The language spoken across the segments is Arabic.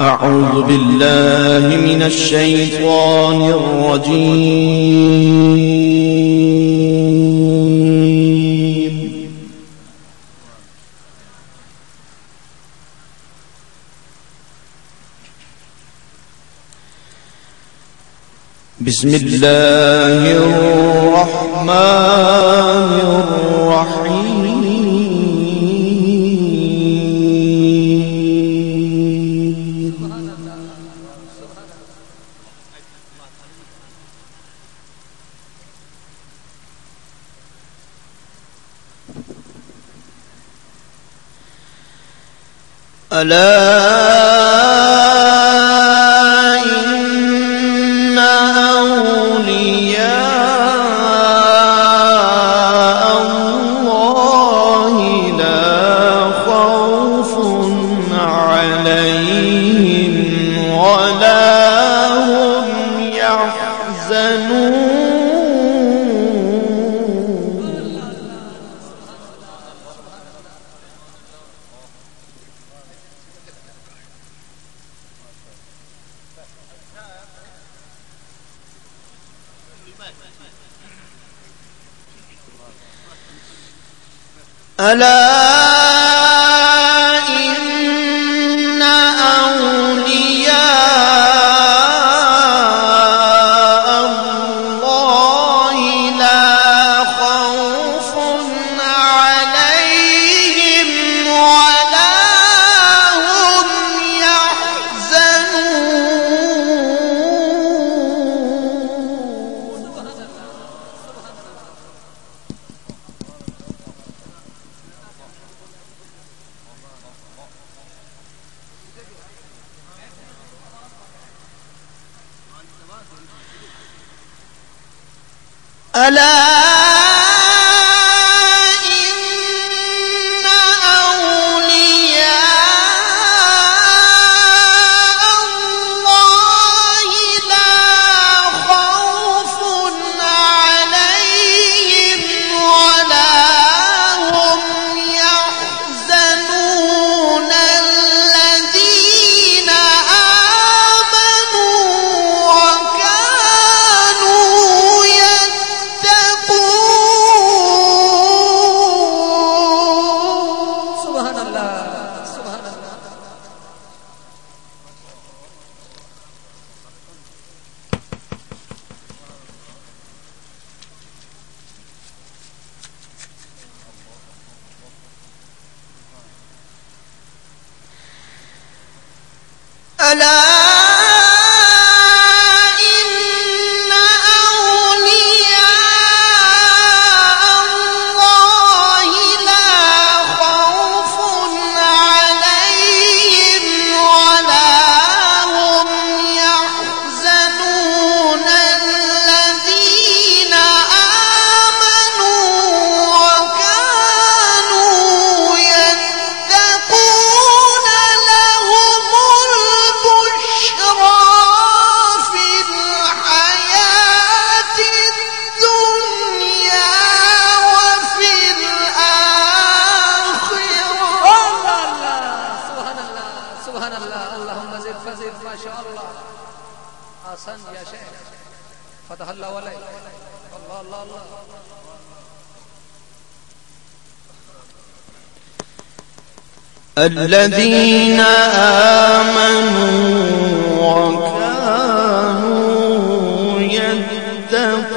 أعوذ بالله من الشيطان الرجيم. بسم الله الرحمن الرحيم. ألا إن أولياء الله لا خوف عليهم ولا هم يحزنون. ألا إن أولياء الله لا خوف عليهم ولا هم يحزنون. ألا إن أولياء الله لا خوف عليهم ولا هم يحزنون الذين آمنوا وكانوا يتقون. سبحان الله سبحان الله. ألا إن أولياء الله لا خوف عليهم ولا هم يحزنون الذين آمنوا وكانوا يتقون لهم البشرى في الحياة الدنيا وفي الآخرة. سبحان الله سبحان الله. اللهم زد فزد ما شاء الله. أحسن يا شيخ. فتح الله عليك. الله الله الله. الذين آمنوا وكانوا يتقون.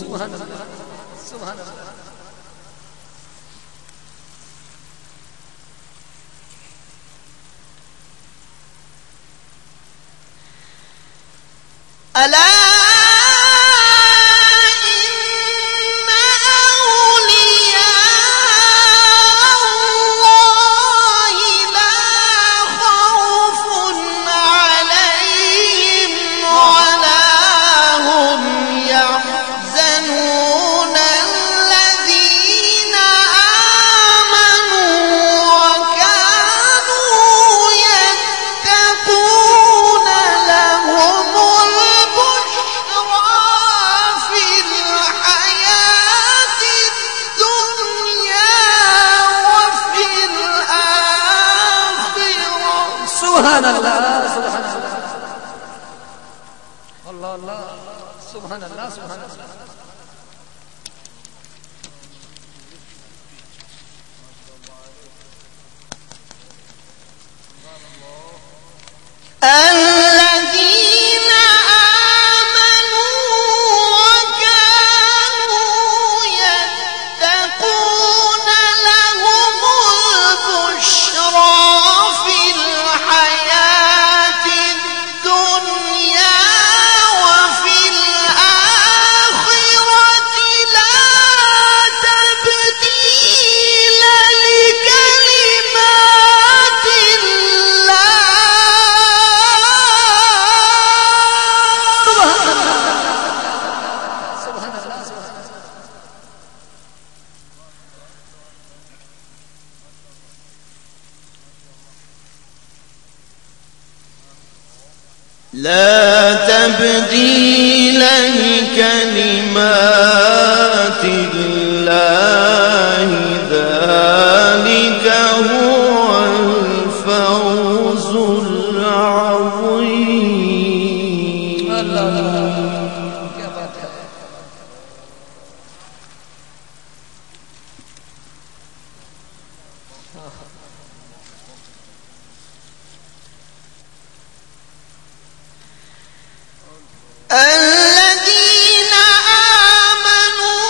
سبحان الله سبحان الله. ألا إن أولياء الله لا خوف عليهم ولا هم يحزنون الذين آمنوا وكانوا يتقون لهم البشرى سبحان الله سبحان الله الله الله سبحان الله سبحان الله الذين آمنوا وكانوا يتقون لهم البشرى في الحياة الدنيا وفي الآخرة لا تبديل لكلمات الله سبحان الله سبحان الله لا تبديل لكلمات الله ذلك هو الفوز العظيم الله الله क्या बात है الذين آمنوا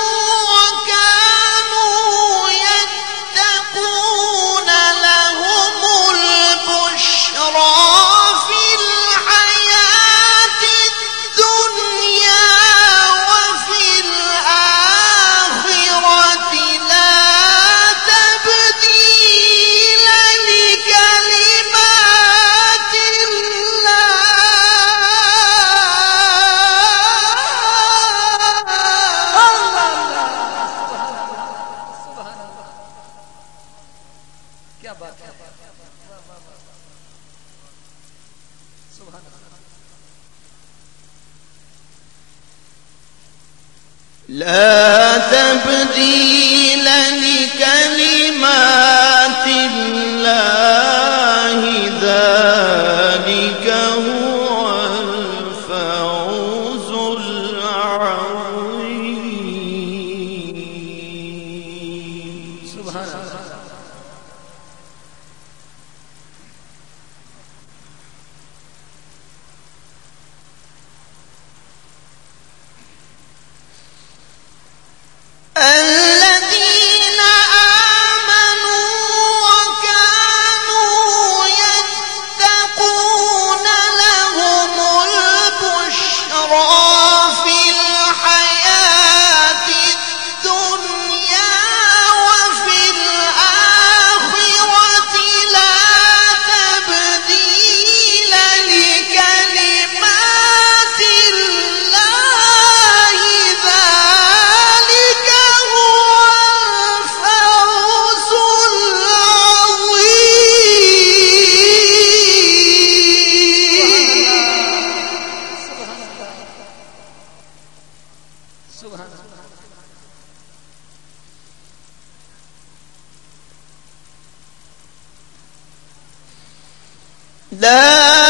وكانوا يتقون لهم البشرى في الحياة الدنيا وفي الآخرة لا تبديل لكلمات سبحان الله क्या बात है سبحان الله لا تبديل لكلمات الله ذلك هو الفوز العظيم سبحان الله الذين آمنوا وكانوا يتقون لهم البشرى في الحياة الدنيا وفي الآخرة لا تبديل لكلمات الله ذلك هو الفوز العظيم سبحان الله لا